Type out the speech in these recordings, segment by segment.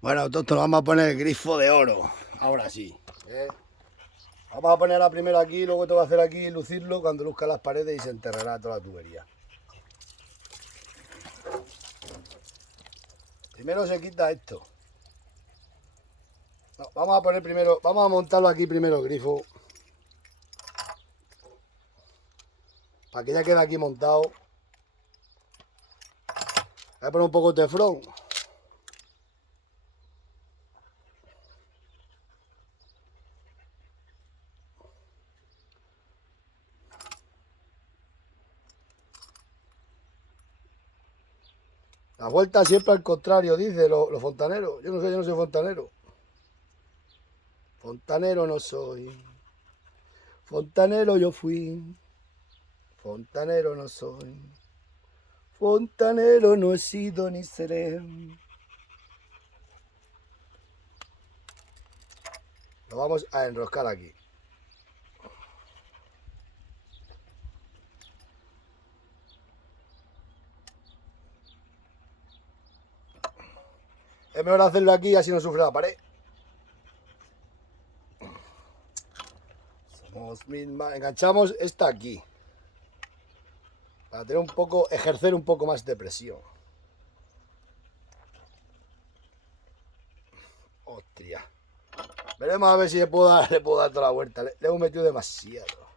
Bueno, Toto, nos vamos a poner el grifo de oro. Ahora sí. Vamos a poner la primera aquí, luego te voy a hacer aquí lucirlo cuando luzca las paredes y se enterrará toda la tubería. Primero se quita esto. No, vamos a poner primero, vamos a montarlo aquí primero el grifo. Para que ya quede aquí montado. Voy a poner un poco de teflón. La vuelta siempre al contrario, dice los fontaneros. Yo no soy fontanero. Fontanero no soy. Fontanero yo fui. Fontanero no soy. Fontanero no he sido ni seré. Lo vamos a enroscar aquí. Es mejor hacerlo aquí, así no sufre la pared. Enganchamos esta aquí. Para tener un poco, ejercer un poco más de presión. Hostia. Veremos a ver si le puedo dar toda la vuelta. Le hemos metido demasiado.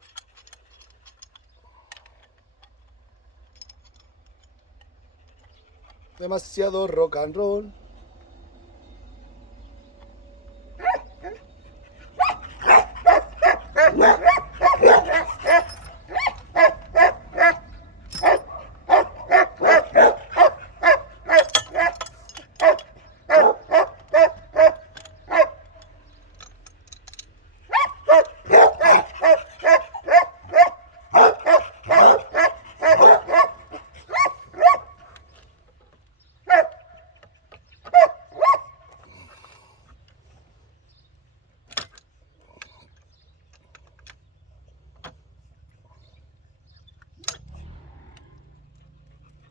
Demasiado rock and roll.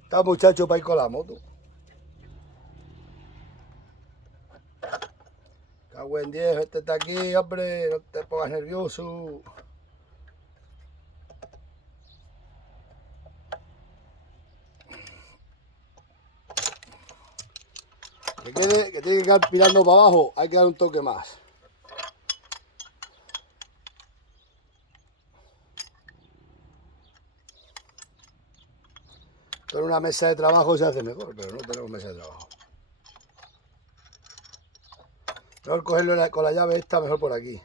Está muchacho para ir con la moto. Cago en 10, este está aquí, hombre, no te pongas nervioso. Que tiene que quedar mirando para abajo, hay que dar un toque más. Con una mesa de trabajo se hace mejor, pero no tenemos mesa de trabajo. Mejor cogerlo con la llave esta, mejor por aquí.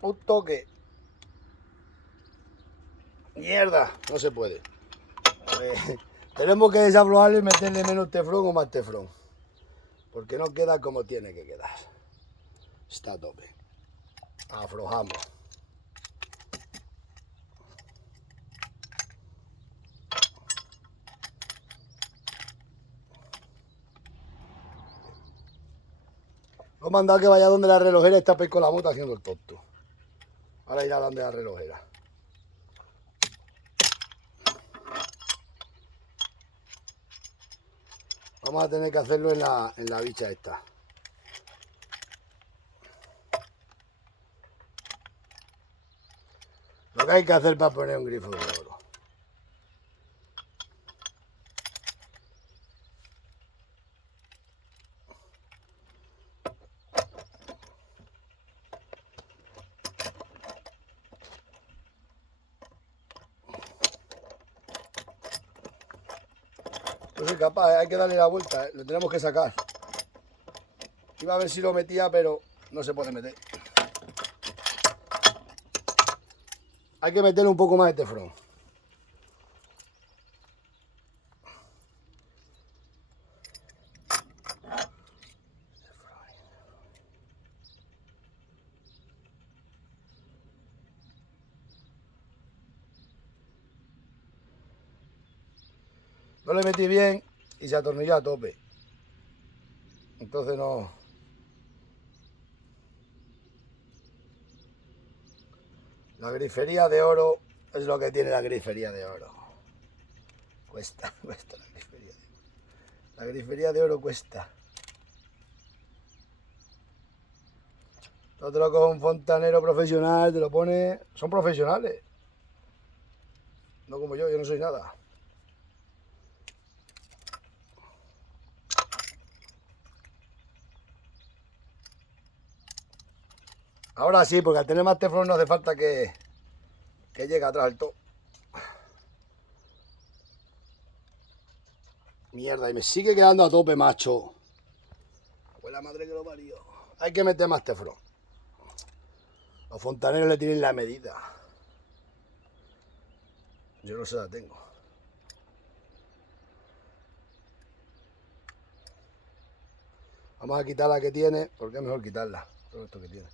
Un toque. Mierda, no se puede. Tenemos que desaflojarle y meterle menos teflón o más teflón. Porque no queda como tiene que quedar. Está a tope. Aflojamos. Lo he mandado que vaya donde la relojera está con la moto haciendo el tonto. Ahora irá donde la relojera. Vamos a tener que hacerlo en la bicha esta. Lo que hay que hacer para poner un grifo de oro. No soy capaz, hay que darle la vuelta, lo tenemos que sacar. Iba a ver si lo metía, pero no se puede meter. Hay que meterle un poco más de teflón. No le metí bien y se atornilló a tope. Entonces La grifería de oro es lo que tiene la grifería de oro. Cuesta la grifería de oro. La grifería de oro cuesta. No te lo coge un fontanero profesional, te lo pone... Son profesionales. No como yo no soy nada. Ahora sí, porque al tener más teflón no hace falta que llegue atrás el top. Mierda, y me sigue quedando a tope, macho. Pues la madre que lo parió. Hay que meter más teflón. Los fontaneros le tienen la medida. Yo no se la tengo. Vamos a quitar la que tiene, porque es mejor quitarla. Todo esto que tiene.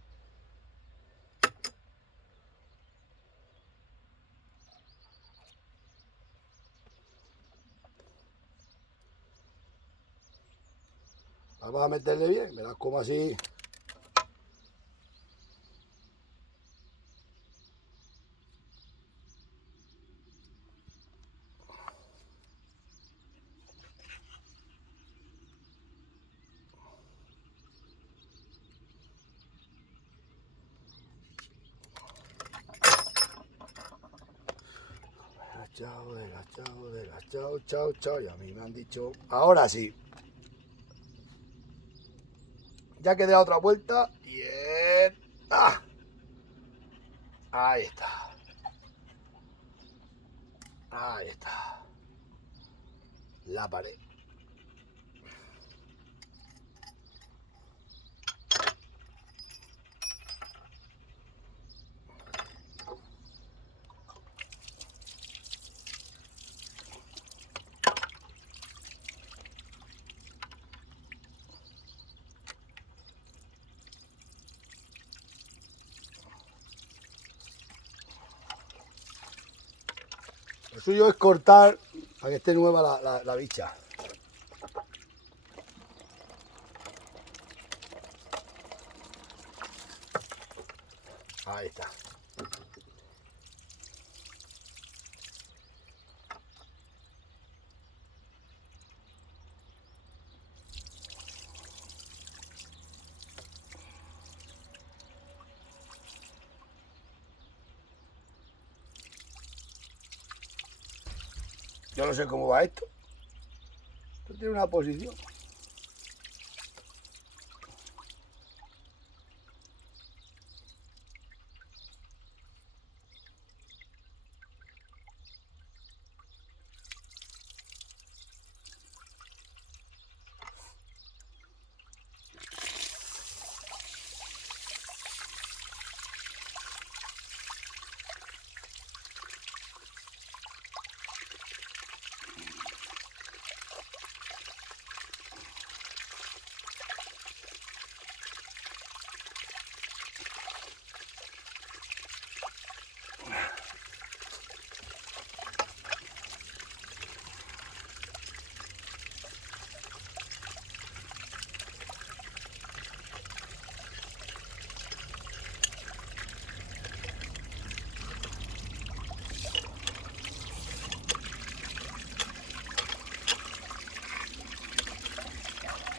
Vamos a meterle bien, verás como así. Chao. Y a mí me han dicho, ahora sí. Ya que de la otra vuelta. Bien. ¡Ah! Ahí está. Ahí está. La pared. Lo suyo es cortar para que esté nueva la bicha. Ahí está. Yo no sé cómo va esto. Esto tiene una posición.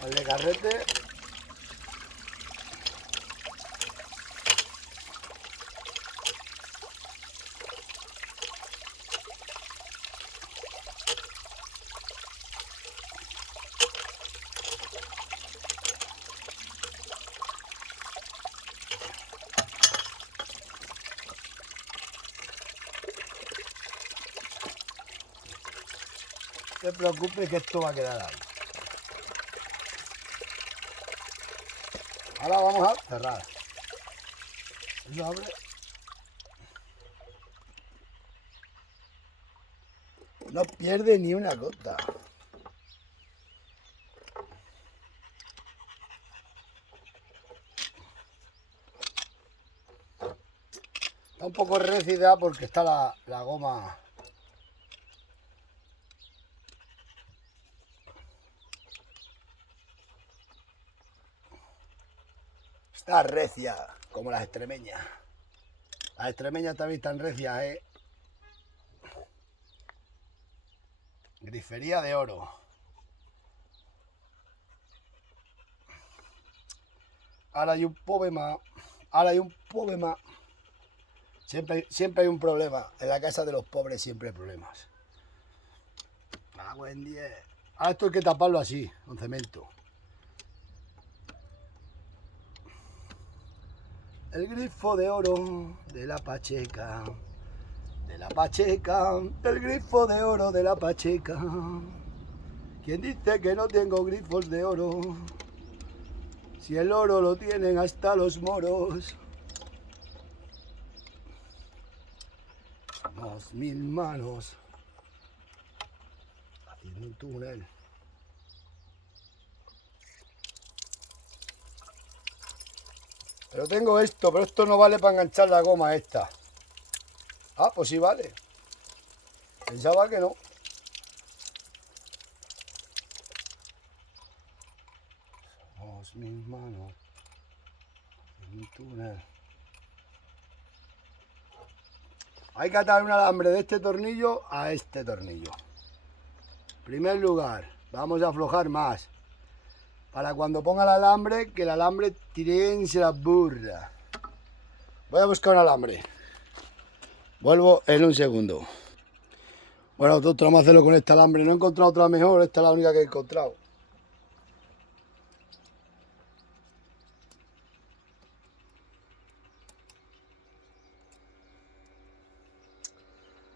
Vale, carrete. No te preocupes que esto va a quedar ahí. Ahora vamos a cerrar. Eso abre. No pierde ni una gota. Está un poco récida porque está la goma. Está recia, como las extremeñas. Las extremeñas también están recias, ¿eh? Grifería de oro. Ahora hay un problema. Ahora hay un problema. Siempre hay un problema. En la casa de los pobres siempre hay problemas. Ah, buen día. Ahora esto hay que taparlo así, con cemento. El grifo de oro de la Pacheca. De la Pacheca. El grifo de oro de la Pacheca. ¿Quién dice que no tengo grifos de oro? Si el oro lo tienen hasta los moros. Somos 1000 manos haciendo un túnel. Pero tengo esto, pero esto no vale para enganchar la goma esta. Ah, pues sí vale. Pensaba que no. Somos 1000 manos haciendo un túnel. Hay que atar un alambre de este tornillo a este tornillo. En primer lugar, vamos a aflojar más. Para cuando ponga el alambre, que el alambre tirense la burra. Voy a buscar un alambre. Vuelvo en un segundo. Bueno, nosotros vamos a hacerlo con este alambre. No he encontrado otra mejor, esta es la única que he encontrado.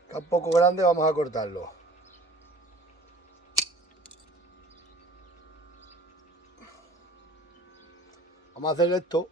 Está un poco grande, vamos a cortarlo. Vamos a hacer esto.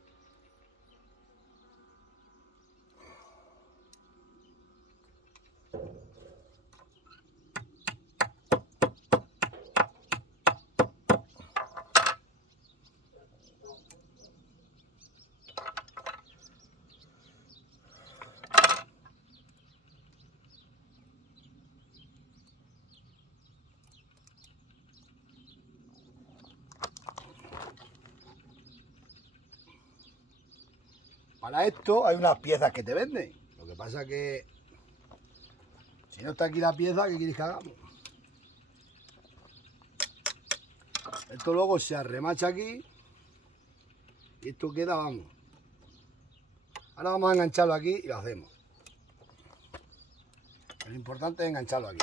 Para esto hay unas piezas que te venden. Lo que pasa que si no está aquí la pieza, ¿qué quieres que hagamos? Esto luego se arremacha aquí y esto queda, vamos. Ahora vamos a engancharlo aquí y lo hacemos. Lo importante es engancharlo aquí.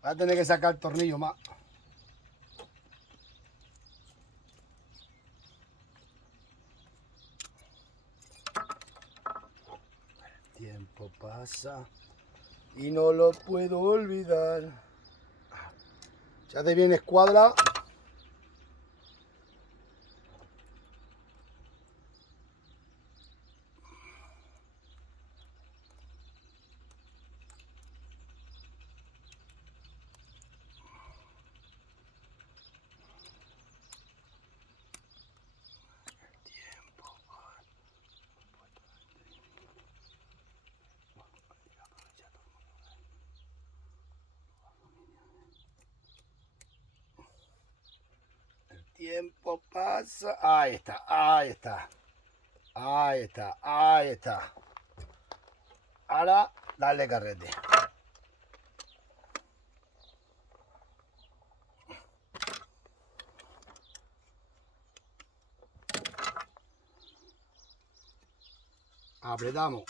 Voy a tener que sacar el tornillo más. El tiempo pasa y no lo puedo olvidar. Se hace bien escuadra. Tiempo pasa. Ahí está, ahí está. Ahí está, ahí está. Ahora, dale carrete. Apretamos.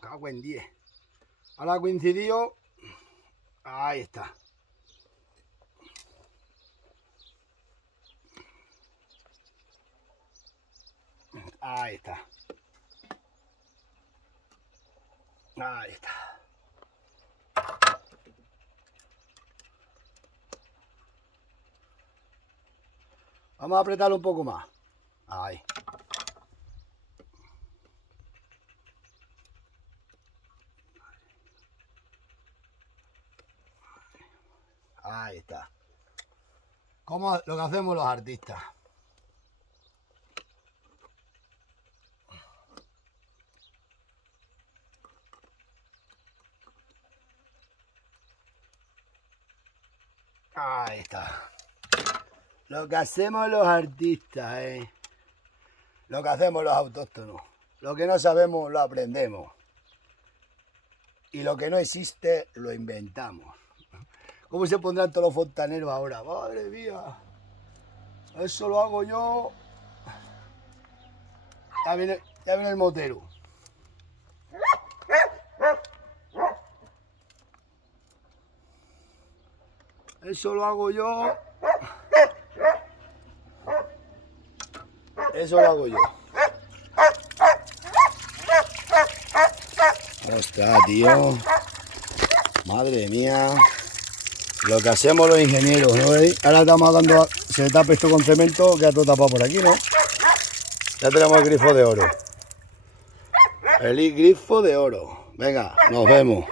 Cago en 10. Ahora ha coincidido. Ahí está. Ahí está. Ahí está. Vamos a apretarlo un poco más. Ahí. Ahí está. Como lo que hacemos los artistas. Ahí está. Lo que hacemos los artistas, lo que hacemos los autóctonos. Lo que no sabemos lo aprendemos. Y lo que no existe lo inventamos. ¿Cómo se pondrán todos los fontaneros ahora? ¡Madre mía! Eso lo hago yo. Ya viene el motero. Eso lo hago yo. Eso lo hago yo. Ostras, tío. Madre mía. Lo que hacemos los ingenieros, ¿no veis? Ahora estamos dando. Se tapa esto con cemento, queda todo tapado por aquí, ¿no? Ya tenemos el grifo de oro. El grifo de oro. Venga, nos vemos.